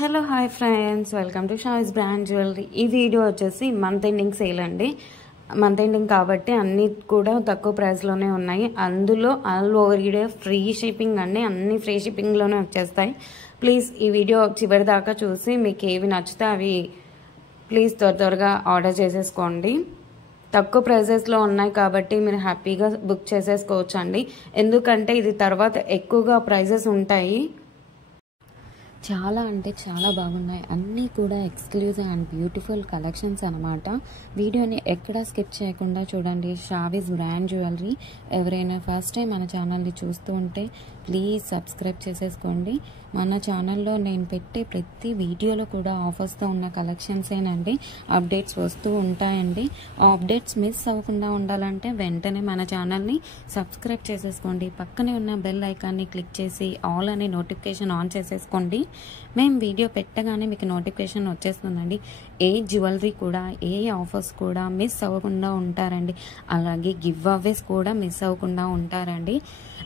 Hello hi friends, welcome to షాయిస్ brand jewellery. ఈ video వచ్చేసి month ending sale అండి. Month ending కాబట్టి అన్నీ కూడా తక్కువ ప్రైస్లోనే ఉన్నాయి. అందులో all over India free shipping అండి. అన్ని ఫ్రీ షిప్పింగ్లోనే వచ్చేస్తాయి. ప్లీజ్ ఈ వీడియో చివరి దాకా చూసి మీకు ఏవి నచ్చితే అవి ప్లీజ్ త్వరగా ఆర్డర్ చేసేసుకోండి. తక్కువ ప్రైజెస్లో ఉన్నాయి కాబట్టి మీరు హ్యాపీగా బుక్ చేసేసుకోవచ్చు అండి. ఎందుకంటే ఇది తర్వాత ఎక్కువగా ప్రైజెస్ ఉంటాయి. చాలా అంటే చాలా బాగున్నాయి. అన్నీ కూడా ఎక్స్క్లూజివ్ అండ్ బ్యూటిఫుల్ కలెక్షన్స్ అనమాట. వీడియోని ఎక్కడా స్కిప్ చేయకుండా చూడండి. షాయిస్ బ్రాండ్ జ్యువెలరీ. ఎవరైనా ఫస్ట్ టైం మన ఛానల్ని చూస్తూ ఉంటే ప్లీజ్ సబ్స్క్రైబ్ చేసేసుకోండి. మన ఛానల్లో నేను పెట్టే ప్రతి వీడియోలో కూడా ఆఫర్స్తో ఉన్న కలెక్షన్సేనండి. అప్డేట్స్ వస్తూ ఉంటాయండి. ఆ అప్డేట్స్ మిస్ అవ్వకుండా ఉండాలంటే వెంటనే మన ఛానల్ని సబ్స్క్రైబ్ చేసేసుకోండి. పక్కనే ఉన్న బెల్ ఐకాన్ని క్లిక్ చేసి ఆల్ అనే నోటిఫికేషన్ ఆన్ చేసేసుకోండి. మేము వీడియో పెట్టగానే మీకు నోటిఫికేషన్ వచ్చేస్తుందండి. ఏ జ్యువెలరీ కూడా ఏ ఆఫర్స్ కూడా మిస్ అవ్వకుండా ఉంటారండి. అలాగే గివ్ అవేస్ కూడా మిస్ అవ్వకుండా ఉంటారండి.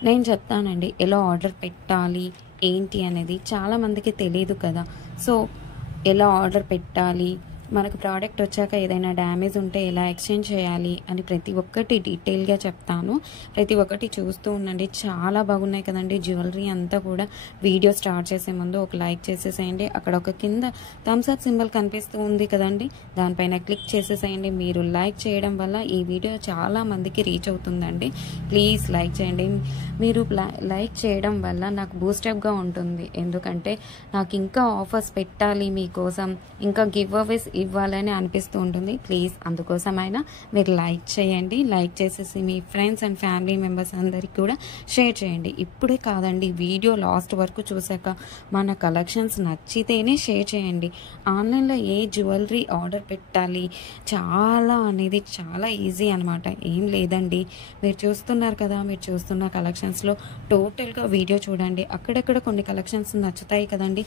నేను చెప్తానండి ఎలా ఆర్డర్ పెట్టాలి ఏంటి అనేది. చాలామందికి తెలియదు కదా. సో ఎలా ఆర్డర్ పెట్టాలి, మనకు ప్రోడక్ట్ వచ్చాక ఏదైనా డ్యామేజ్ ఉంటే ఎలా ఎక్స్చేంజ్ చేయాలి అని ప్రతి ఒక్కటి డీటెయిల్గా చెప్తాను. ప్రతి ఒక్కటి చూస్తూ ఉండండి. చాలా బాగున్నాయి కదండి జ్యువెలరీ అంతా కూడా. వీడియో స్టార్ట్ చేసే ముందు ఒక లైక్ చేసేసేయండి. అక్కడ ఒక కింద థమ్స్ అప్ సింబల్ కనిపిస్తూ ఉంది కదండి, దానిపైన క్లిక్ చేసేసేయండి. మీరు లైక్ చేయడం వల్ల ఈ వీడియో చాలా మందికి రీచ్ అవుతుందండి. ప్లీజ్ లైక్ చేయండి. మీరు లైక్ చేయడం వల్ల నాకు బూస్టప్గా ఉంటుంది. ఎందుకంటే నాకు ఇంకా ఆఫర్స్ పెట్టాలి మీకోసం, ఇంకా గివ్ అవేస్ ఇవ్వాలని అనిపిస్తూ ఉంటుంది. ప్లీజ్ అందుకోసమైనా మీరు లైక్ చేయండి. లైక్ చేసేసి మీ ఫ్రెండ్స్ అండ్ ఫ్యామిలీ మెంబర్స్ అందరికీ కూడా షేర్ చేయండి. ఇప్పుడే కాదండి, వీడియో లాస్ట్ వరకు చూసాక మన కలెక్షన్స్ నచ్చితేనే షేర్ చేయండి. ఆన్లైన్లో ఏ జ్యువెలరీ ఆర్డర్ పెట్టాలి చాలా అనేది చాలా ఈజీ అనమాట. ఏం లేదండి, మీరు చూస్తున్నారు కదా, మీరు చూస్తున్న కలెక్షన్స్లో టోటల్గా వీడియో చూడండి. అక్కడక్కడ కొన్ని కలెక్షన్స్ నచ్చుతాయి కదండి.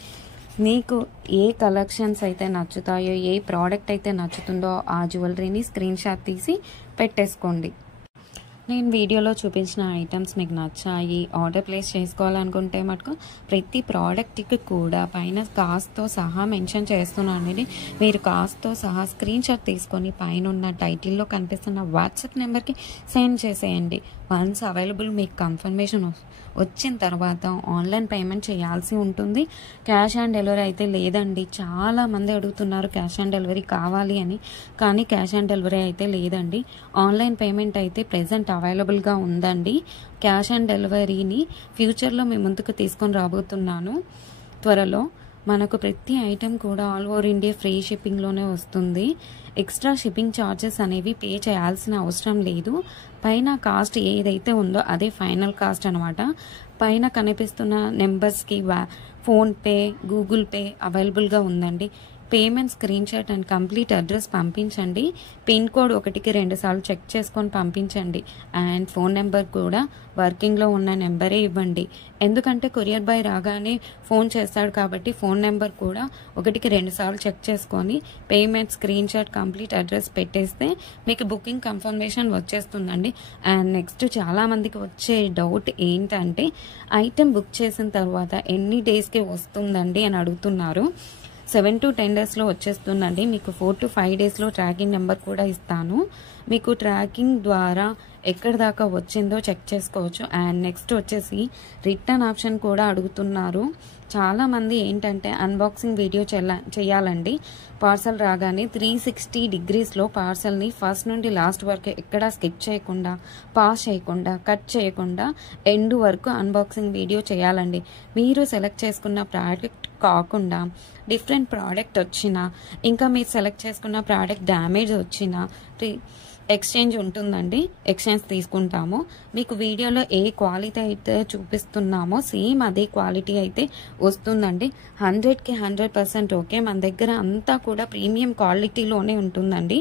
మీకు ఏ కలెక్షన్స్ అయితే నచ్చుతాయో, ఏ ప్రోడక్ట్ అయితే నచ్చుతుందో ఆ జ్యువెలరీని స్క్రీన్ షాట్ తీసి పెట్టేసుకోండి. నేను వీడియోలో చూపించిన ఐటమ్స్ మీకు నచ్చాయి, ఆర్డర్ ప్లేస్ చేసుకోవాలనుకుంటే మటుకు ప్రతి ప్రోడక్ట్కి కూడా పైన కాస్ట్తో సహా మెన్షన్ చేస్తున్నానండి. మీరు కాస్ట్తో సహా స్క్రీన్ షాట్ తీసుకొని పైన ఉన్న టైటిల్లో కనిపిస్తున్న వాట్సాప్ నెంబర్కి సెండ్ చేసేయండి. వన్స్ అవైలబుల్ మీకు కన్ఫర్మేషన్ వచ్చిన తర్వాత ఆన్లైన్ పేమెంట్ చేయాల్సి ఉంటుంది. క్యాష్ ఆన్ డెలివరీ అయితే లేదండి. చాలామంది అడుగుతున్నారు క్యాష్ ఆన్ డెలివరీ కావాలి అని, కానీ క్యాష్ ఆన్ డెలివరీ అయితే లేదండి. ఆన్లైన్ పేమెంట్ అయితే ప్రెజెంట్ అవైలబుల్గా ఉందండి. క్యాష్ ఆన్ డెలివరీని ఫ్యూచర్లో మీ ముందుకు తీసుకొని రాబోతున్నాను త్వరలో. మనకు ప్రతి ఐటెం కూడా ఆల్ ఓవర్ ఇండియా ఫ్రీ షిప్పింగ్లోనే వస్తుంది. ఎక్స్ట్రా షిప్పింగ్ ఛార్జెస్ అనేవి పే చేయాల్సిన అవసరం లేదు. పైన కాస్ట్ ఏదైతే ఉందో అదే ఫైనల్ కాస్ట్ అనమాట. పైన కనిపిస్తున్న నెంబర్స్కి ఫోన్పే, గూగుల్ పే అవైలబుల్గా ఉందండి. Payment screen shot and complete address పంపించండి. పిన్ కోడ్ 1కి 2 సార్లు చెక్ చేసుకొని పంపించండి. అండ్ ఫోన్ నెంబర్ కూడా వర్కింగ్లో ఉన్న నెంబరే ఇవ్వండి. ఎందుకంటే కొరియర్ బాయ్ రాగానే ఫోన్ చేస్తాడు కాబట్టి ఫోన్ నెంబర్ కూడా 1కి 2 సార్లు చెక్ చేసుకొని payment screen shot complete address పెట్టేస్తే మీకు బుకింగ్ కన్ఫర్మేషన్ వచ్చేస్తుందండి. అండ్ నెక్స్ట్ చాలామందికి వచ్చే డౌట్ ఏంటంటే ఐటెం బుక్ చేసిన తర్వాత ఎన్ని డేస్కి వస్తుందండి అని అడుగుతున్నారు. 7 to 10 డేస్లో వచ్చేస్తుందండి. మీకు 4 to 5 డేస్లో ట్రాకింగ్ నెంబర్ కూడా ఇస్తాను. మీకు ట్రాకింగ్ ద్వారా ఎక్కడి దాకా వచ్చిందో చెక్ చేసుకోవచ్చు. అండ్ నెక్స్ట్ వచ్చేసి రిటర్న్ ఆప్షన్ కూడా అడుగుతున్నారు. చాలామంది ఏంటంటే అన్బాక్సింగ్ వీడియో చేయాలండి. పార్సల్ రాగానే 360 డిగ్రీస్లో పార్సల్ని ఫస్ట్ నుండి లాస్ట్ వరకు ఎక్కడా స్కిప్ చేయకుండా, పాస్ చేయకుండా, కట్ చేయకుండా ఎండ్ వరకు అన్బాక్సింగ్ వీడియో చేయాలండి. మీరు సెలెక్ట్ చేసుకున్న ప్రోడక్ట్ కాకుండా డిఫరెంట్ ప్రోడక్ట్ వచ్చినా, ఇంకా మీరు సెలెక్ట్ చేసుకున్న ప్రోడక్ట్ డ్యామేజ్ వచ్చినా ఎక్స్చేంజ్ ఉంటుందండి. ఎక్స్చేంజ్ తీసుకుంటాము. మీకు వీడియోలో ఏ క్వాలిటీ అయితే చూపిస్తున్నామో సేమ్ అదే క్వాలిటీ అయితే వస్తుందండి. 100కి 100% ఓకే. మన దగ్గర అంతా కూడా ప్రీమియం క్వాలిటీలోనే ఉంటుందండి.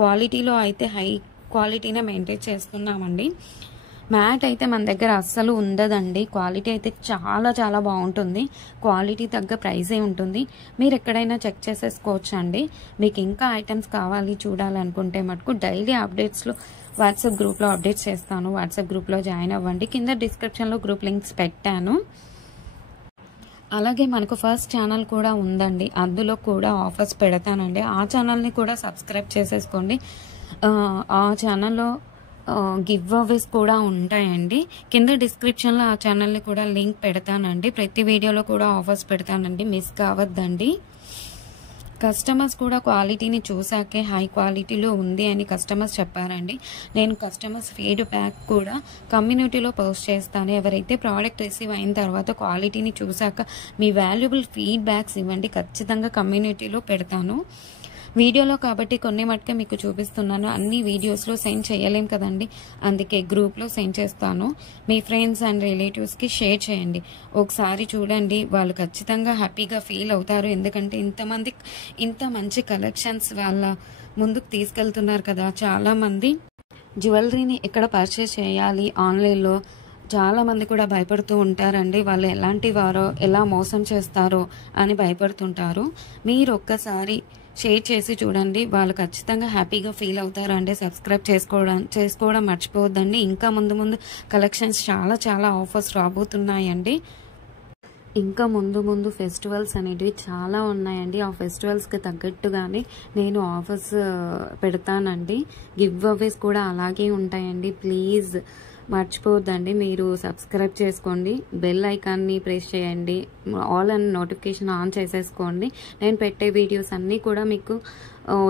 క్వాలిటీలో అయితే హై క్వాలిటీనే మెయింటైన్ చేస్తున్నామండి. మ్యాట్ అయితే మన దగ్గర అస్సలు ఉండదండి. క్వాలిటీ అయితే చాలా చాలా బాగుంటుంది. క్వాలిటీ తగ్గ ప్రైజే ఉంటుంది. మీరు ఎక్కడైనా చెక్ చేసేసుకోవచ్చు అండి. మీకు ఇంకా ఐటమ్స్ కావాలి చూడాలనుకుంటే మటుకు డైలీ అప్డేట్స్లో వాట్సాప్ గ్రూప్లో అప్డేట్స్ చేస్తాను. వాట్సాప్ గ్రూప్లో జాయిన్ అవ్వండి. కింద డిస్క్రిప్షన్లో గ్రూప్ లింక్స్ పెట్టాను. అలాగే మనకు ఫస్ట్ ఛానల్ కూడా ఉందండి, అందులో కూడా ఆఫర్స్ పెడతానండి. ఆ ఛానల్ని కూడా సబ్స్క్రైబ్ చేసేసుకోండి. ఆ ఛానల్లో గివ్ అవేస్ కూడా ఉంటాయండి. కింద డిస్క్రిప్షన్లో ఆ ఛానల్ని కూడా లింక్ పెడతానండి. ప్రతి వీడియోలో కూడా ఆఫర్స్ పెడతానండి, మిస్ కావద్దండి. కస్టమర్స్ కూడా క్వాలిటీని చూసాకే హై క్వాలిటీలో ఉంది అని కస్టమర్స్ చెప్పారండి. నేను కస్టమర్స్ ఫీడ్బ్యాక్ కూడా కమ్యూనిటీలో పోస్ట్ చేస్తాను. ఎవరైతే ప్రోడక్ట్ రిసీవ్ అయిన తర్వాత క్వాలిటీని చూసాక మీ వాల్యుబుల్ ఫీడ్బ్యాక్స్ ఇవ్వండి, ఖచ్చితంగా కమ్యూనిటీలో పెడతాను. వీడియోలో కాబట్టి కొన్ని మటుకే మీకు చూపిస్తున్నాను, అన్ని వీడియోస్లో సెండ్ చేయలేం కదండి, అందుకే గ్రూప్లో సెండ్ చేస్తాను. మీ ఫ్రెండ్స్ అండ్ రిలేటివ్స్కి షేర్ చేయండి. ఒకసారి చూడండి, వాళ్ళు ఖచ్చితంగా హ్యాపీగా ఫీల్ అవుతారు. ఎందుకంటే ఇంత మంచి కలెక్షన్స్ వాళ్ళ ముందుకు తీసుకెళ్తున్నారు కదా. చాలామంది జ్యువెలరీని ఎక్కడ పర్చేస్ చేయాలి ఆన్లైన్లో చాలామంది కూడా భయపడుతూ ఉంటారండి. వాళ్ళు ఎలాంటి వారో, ఎలా మోసం చేస్తారో అని భయపడుతుంటారు. మీరు ఒక్కసారి షేర్ చేసి చూడండి, వాళ్ళు ఖచ్చితంగా హ్యాపీగా ఫీల్ అవుతారండి. సబ్స్క్రైబ్ చేసుకోవడం మర్చిపోవద్దండి. ఇంకా ముందు కలెక్షన్స్ చాలా ఆఫర్స్ రాబోతున్నాయండి. ఇంకా ముందు ఫెస్టివల్స్ అనేటివి చాలా ఉన్నాయండి. ఆ ఫెస్టివల్స్కి తగ్గట్టుగానే నేను ఆఫర్స్ పెడతానండి. గివ్ అవేస్ కూడా అలాగే ఉంటాయండి. ప్లీజ్ మర్చిపోవద్దండి, మీరు సబ్స్క్రైబ్ చేసుకోండి, బెల్ ఐకాన్ని ప్రెస్ చేయండి, ఆల్ అండ్ నోటిఫికేషన్ ఆన్ చేసేసుకోండి. నేను పెట్టే వీడియోస్ అన్నీ కూడా మీకు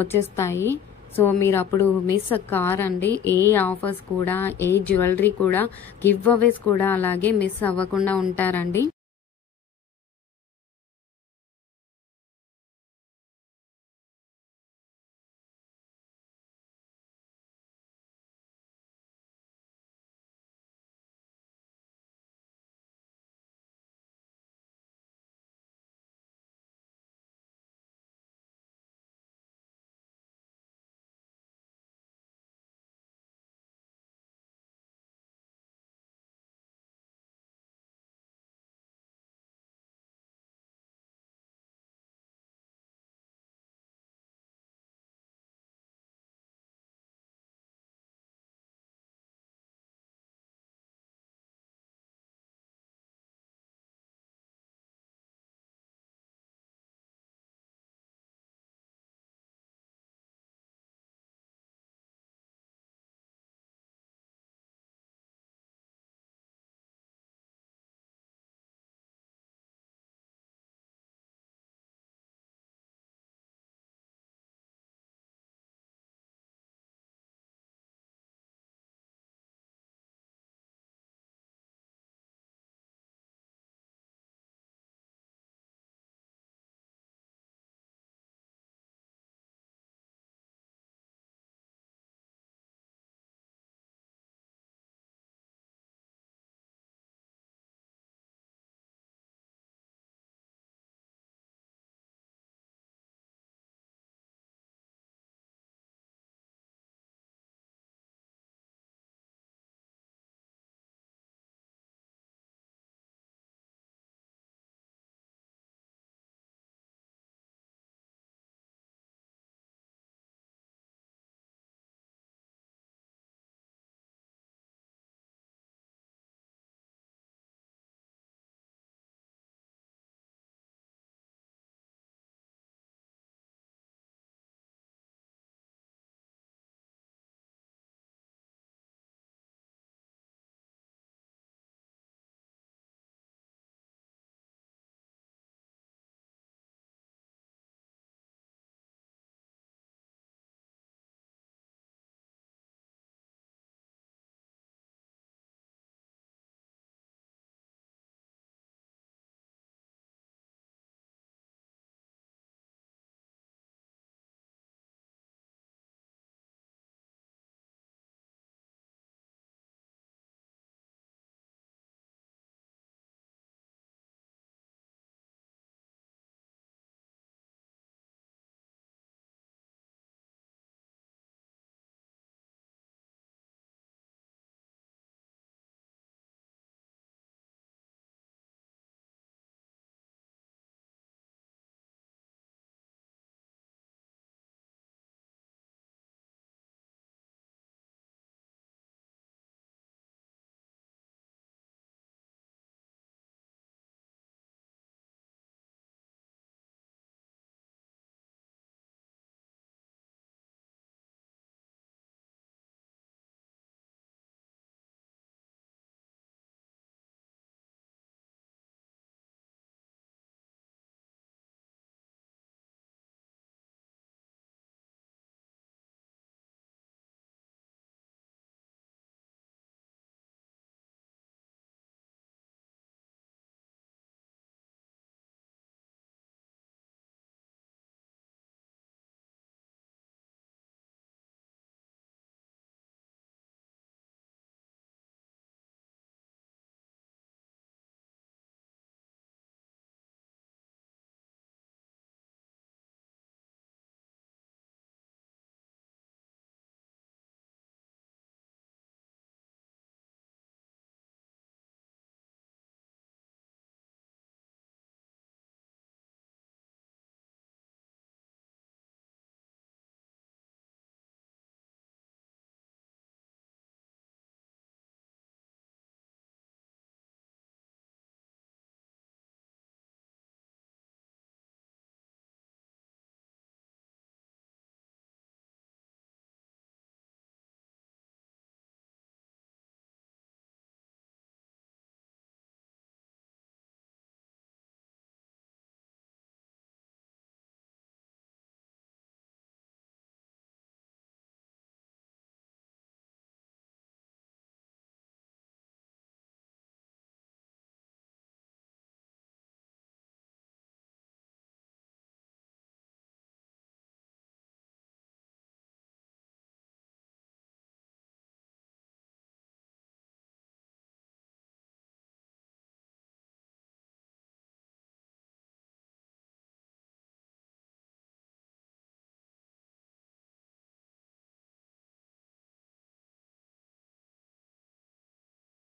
వచ్చేస్తాయి. సో మీరు అప్పుడు మిస్ కారండి. ఏ ఆఫర్స్ కూడా, ఏ జ్యువెలరీ కూడా, గివ్ అవేస్ కూడా అలాగే మిస్ అవ్వకుండా ఉంటారండి.